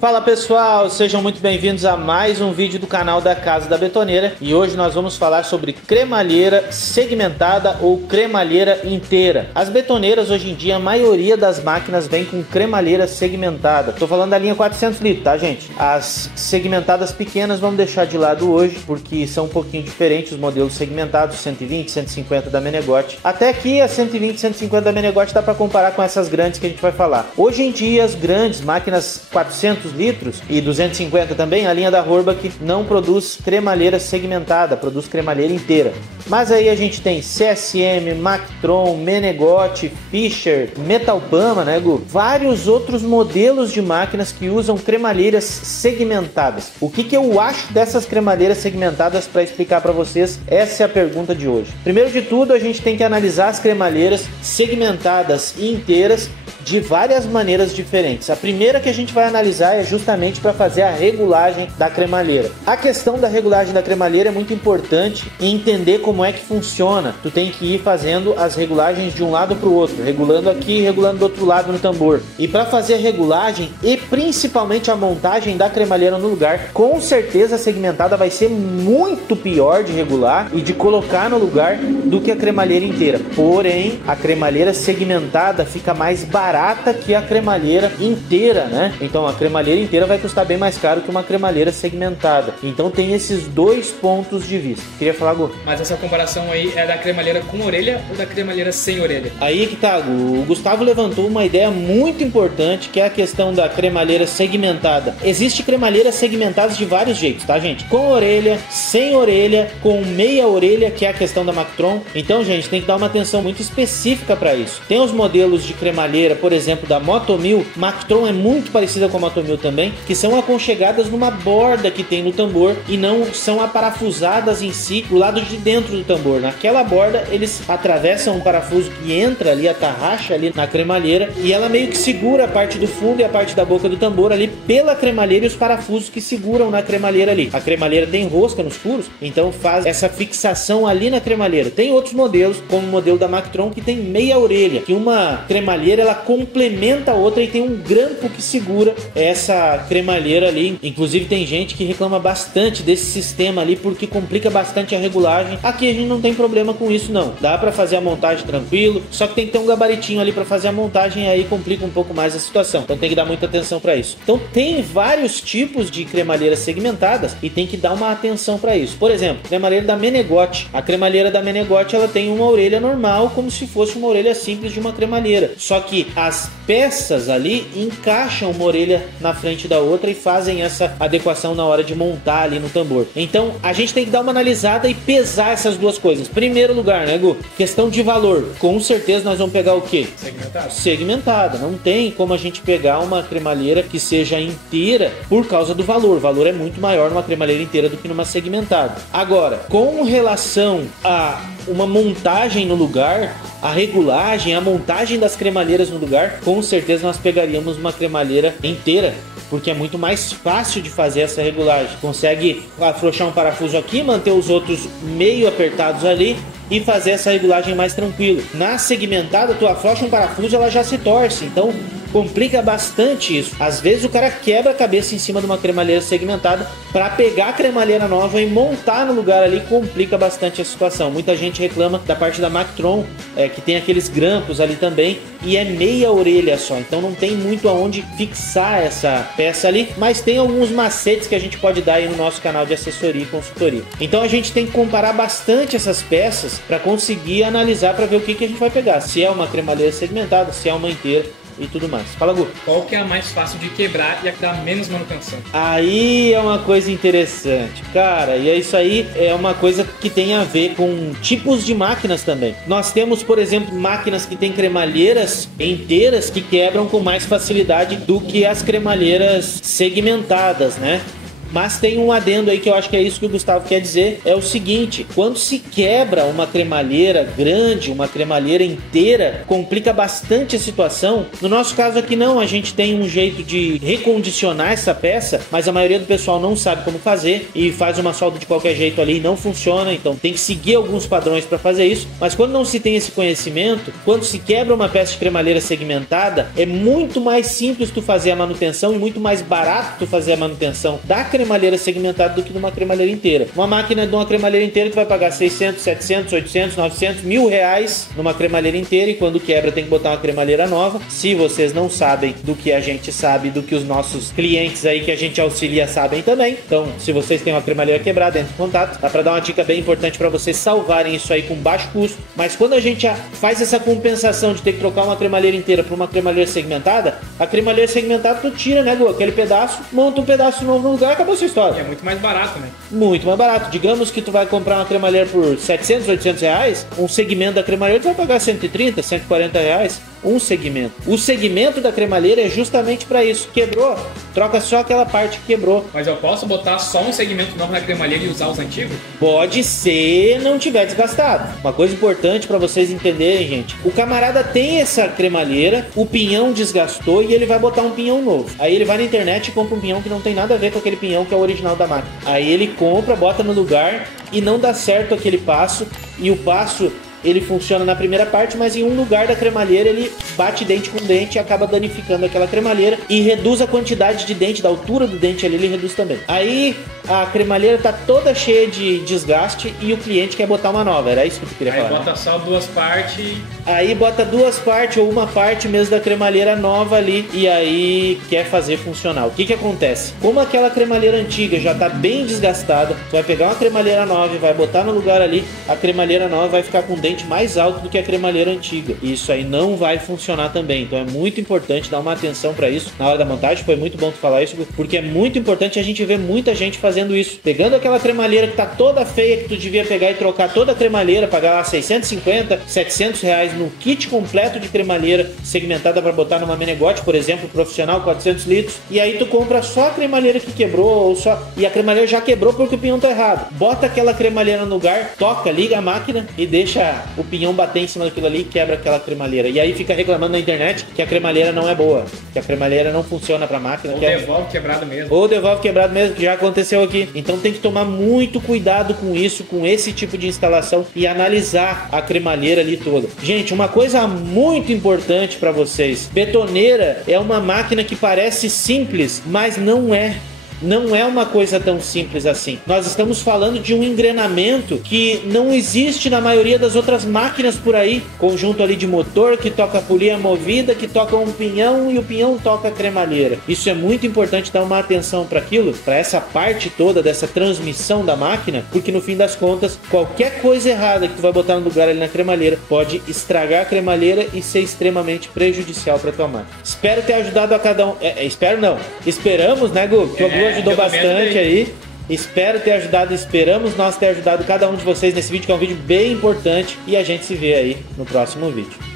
Fala pessoal, sejam muito bem-vindos a mais um vídeo do canal da Casa da Betoneira. E hoje nós vamos falar sobre cremalheira segmentada ou cremalheira inteira. As betoneiras hoje em dia, a maioria das máquinas vem com cremalheira segmentada. Tô falando da linha 400 litros, tá gente? As segmentadas pequenas vamos deixar de lado hoje, porque são um pouquinho diferentes os modelos segmentados, 120, 150 da Menegote. Até que a 120, 150 da Menegote dá para comparar com essas grandes que a gente vai falar. Hoje em dia as grandes máquinas 400 litros e 250 também, a linha da Horbach não produz cremalheira segmentada, produz cremalheira inteira. Mas aí a gente tem CSM, Mactron, Menegote, Fischer, Metalpama, né, Gu? Vários outros modelos de máquinas que usam cremalheiras segmentadas. O que eu acho dessas cremalheiras segmentadas para explicar para vocês? Essa é a pergunta de hoje. Primeiro de tudo, a gente tem que analisar as cremalheiras segmentadas e inteiras de várias maneiras diferentes. A primeira que a gente vai analisar é justamente para fazer a regulagem da cremalheira. A questão da regulagem da cremalheira é muito importante e entender como é que funciona. Tu tem que ir fazendo as regulagens de um lado para o outro, regulando aqui e regulando do outro lado no tambor. E para fazer a regulagem e principalmente a montagem da cremalheira no lugar, com certeza a segmentada vai ser muito pior de regular e de colocar no lugar do que a cremalheira inteira. Porém, a cremalheira segmentada fica mais barata que a cremalheira inteira, né? Então a cremalheira inteira vai custar bem mais caro que uma cremalheira segmentada. Então tem esses dois pontos de vista. Queria falar, Gu? Mas essa comparação aí é da cremalheira com orelha ou da cremalheira sem orelha? Aí que tá, Gu. O Gustavo levantou uma ideia muito importante, que é a questão da cremalheira segmentada. Existe cremalheiras segmentadas de vários jeitos, tá, gente? Com orelha, sem orelha, com meia orelha, que é a questão da Mactron. Então, gente, tem que dar uma atenção muito específica para isso. Tem os modelos de cremalheira, por exemplo, da Moto 1000, Mactron é muito parecida com a Moto 1000 também, que são aconchegadas numa borda que tem no tambor e não são aparafusadas em si do lado de dentro do tambor. Naquela borda eles atravessam um parafuso que entra ali, atarracha ali na cremalheira, e ela meio que segura a parte do fundo e a parte da boca do tambor ali pela cremalheira e os parafusos que seguram na cremalheira ali. A cremalheira tem rosca nos furos, então faz essa fixação ali na cremalheira. Tem outros modelos, como o modelo da Mactron, que tem meia orelha, que uma cremalheira ela complementa a outra e tem um grampo que segura essa cremalheira ali. Inclusive tem gente que reclama bastante desse sistema ali porque complica bastante a regulagem. Aqui a gente não tem problema com isso não, dá para fazer a montagem tranquilo, só que tem que ter um gabaritinho ali para fazer a montagem, aí complica um pouco mais a situação, então tem que dar muita atenção para isso. Então tem vários tipos de cremalheiras segmentadas e tem que dar uma atenção para isso. Por exemplo, cremalheira da Menegote. A cremalheira da Menegote ela tem uma orelha normal, como se fosse uma orelha simples de uma cremalheira, só que as peças ali encaixam uma orelha na frente da outra e fazem essa adequação na hora de montar ali no tambor. Então a gente tem que dar uma analisada e pesar essas duas coisas. Primeiro lugar, né, Gu? Questão de valor. Com certeza nós vamos pegar o quê? Segmentada. Segmentada. Não tem como a gente pegar uma cremalheira que seja inteira por causa do valor. O valor é muito maior numa cremalheira inteira do que numa segmentada. Agora, com relação a uma montagem no lugar, a regulagem, a montagem das cremalheiras no lugar, com certeza nós pegaríamos uma cremalheira inteira, porque é muito mais fácil de fazer essa regulagem. Consegue afrouxar um parafuso aqui, manter os outros meio apertados ali e fazer essa regulagem mais tranquilo. Na segmentada, tu afrouxa um parafuso, ela já se torce, então complica bastante isso. Às vezes o cara quebra a cabeça em cima de uma cremalheira segmentada para pegar a cremalheira nova e montar no lugar ali, complica bastante a situação. Muita gente reclama da parte da Mactron, que tem aqueles grampos ali também, e é meia orelha só, então não tem muito aonde fixar essa peça ali, mas tem alguns macetes que a gente pode dar aí no nosso canal de assessoria e consultoria. Então a gente tem que comparar bastante essas peças para conseguir analisar, para ver o que a gente vai pegar, se é uma cremalheira segmentada, se é uma inteira e tudo mais. Fala, Gu. Qual que é a mais fácil de quebrar e a que dá menos manutenção? Aí é uma coisa interessante, cara, e isso aí é uma coisa que tem a ver com tipos de máquinas também. Nós temos, por exemplo, máquinas que tem cremalheiras inteiras que quebram com mais facilidade do que as cremalheiras segmentadas, né? Mas tem um adendo aí que eu acho que é isso que o Gustavo quer dizer, é o seguinte: quando se quebra uma cremalheira grande, uma cremalheira inteira, complica bastante a situação. No nosso caso aqui não, a gente tem um jeito de recondicionar essa peça, mas a maioria do pessoal não sabe como fazer e faz uma solda de qualquer jeito ali e não funciona, então tem que seguir alguns padrões para fazer isso. Mas quando não se tem esse conhecimento, quando se quebra uma peça de cremalheira segmentada, é muito mais simples tu fazer a manutenção e muito mais barato tu fazer a manutenção da cremalheira segmentada do que de uma cremalheira inteira. Uma máquina de uma cremalheira inteira tu vai pagar 600, 700, 800, 900, R$ 1.000 numa cremalheira inteira, e quando quebra tem que botar uma cremalheira nova. Se vocês não sabem do que a gente sabe, do que os nossos clientes aí que a gente auxilia sabem também, então se vocês têm uma cremalheira quebrada, entre em contato. Dá pra dar uma dica bem importante para vocês salvarem isso aí com baixo custo. Mas quando a gente faz essa compensação de ter que trocar uma cremalheira inteira por uma cremalheira segmentada, a cremalheira segmentada tu tira, né, Gu, aquele pedaço, monta um pedaço novo no lugar, acabou a sua história. E é muito mais barato, né? Muito mais barato. Digamos que tu vai comprar uma cremalheira por 700, 800 reais, um segmento da cremalheira tu vai pagar 130, 140 reais. Um segmento. O segmento da cremalheira é justamente para isso. Quebrou, troca só aquela parte que quebrou. Mas eu posso botar só um segmento novo na cremalheira e usar os antigos? Pode ser, não tiver desgastado. Uma coisa importante para vocês entenderem, gente: o camarada tem essa cremalheira, o pinhão desgastou e ele vai botar um pinhão novo. Aí ele vai na internet e compra um pinhão que não tem nada a ver com aquele pinhão que é o original da máquina. Aí ele compra, bota no lugar e não dá certo aquele passo, e o passo ele funciona na primeira parte, mas em um lugar da cremalheira ele bate dente com dente e acaba danificando aquela cremalheira e reduz a quantidade de dente, da altura do dente ali, ele reduz também. Aí a cremalheira tá toda cheia de desgaste e o cliente quer botar uma nova. Era isso que tu queria falar? Aí bota, né, só duas partes. Aí bota duas partes ou uma parte mesmo da cremalheira nova ali e aí quer fazer funcionar. O que que acontece? Como aquela cremalheira antiga já tá bem desgastada, tu vai pegar uma cremalheira nova e vai botar no lugar ali, a cremalheira nova vai ficar com dente mais alto do que a cremalheira antiga. Isso aí não vai funcionar também. Então é muito importante dar uma atenção para isso na hora da montagem. Foi muito bom tu falar isso, porque é muito importante a gente ver muita gente fazendo isso. Pegando aquela cremalheira que tá toda feia, que tu devia pegar e trocar toda a cremalheira, pagar lá 650, 700 reais no kit completo de cremalheira segmentada para botar numa Menegote, por exemplo, profissional, 400 litros. E aí tu compra só a cremalheira que quebrou, ou só... e a cremalheira já quebrou porque o pinhão tá errado. Bota aquela cremalheira no lugar, toca, liga a máquina e deixa o pinhão bater em cima daquilo ali e quebra aquela cremalheira. E aí fica reclamando na internet que a cremalheira não é boa, que a cremalheira não funciona pra máquina. Ou devolve quebrado mesmo. Ou devolve quebrado mesmo, que já aconteceu aqui. Então tem que tomar muito cuidado com isso, com esse tipo de instalação e analisar a cremalheira ali toda. Gente, uma coisa muito importante pra vocês: betoneira é uma máquina que parece simples, mas não é. Não é uma coisa tão simples assim. Nós estamos falando de um engrenamento que não existe na maioria das outras máquinas por aí. Conjunto ali de motor que toca a polia movida, que toca um pinhão e o pinhão toca a cremalheira. Isso é muito importante dar uma atenção para aquilo, para essa parte toda dessa transmissão da máquina, porque no fim das contas, qualquer coisa errada que tu vai botar no lugar ali na cremalheira pode estragar a cremalheira e ser extremamente prejudicial para tua máquina. Espero ter ajudado a cada um. Espero não. Esperamos, né, Gu? Que o Gu ajudou bastante aí. Espero ter ajudado, esperamos nós ter ajudado cada um de vocês nesse vídeo, que é um vídeo bem importante, e a gente se vê aí no próximo vídeo.